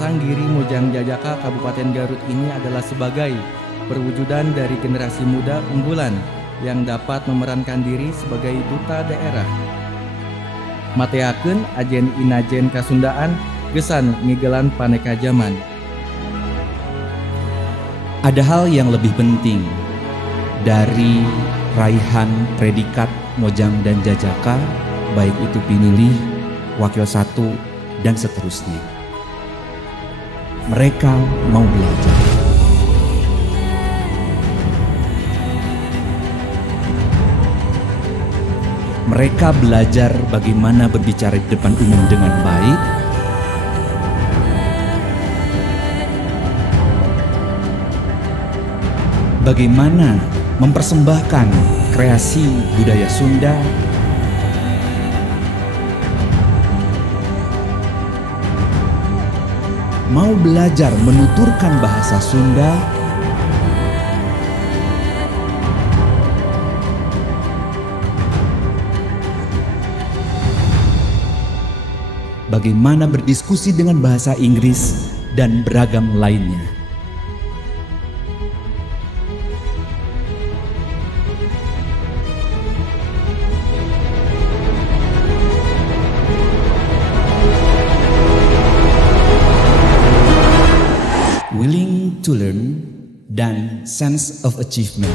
Pasang Diri Mojang Jajaka Kabupaten Garut ini adalah sebagai perwujudan dari generasi muda unggulan yang dapat memerankan diri sebagai duta daerah. Mateakeun ajen inajen kasundaan gesan ngigelan paneka zaman. Ada hal yang lebih penting dari raihan predikat Mojang dan Jajaka, baik itu pinilih, wakil satu, dan seterusnya. Mereka mau belajar. Mereka belajar bagaimana berbicara di depan umum dengan baik, bagaimana mempersembahkan kreasi budaya Sunda, mau belajar menuturkan bahasa Sunda, bagaimana berdiskusi dengan bahasa Inggris, dan beragam lainnya. Willing to learn dan sense of achievement.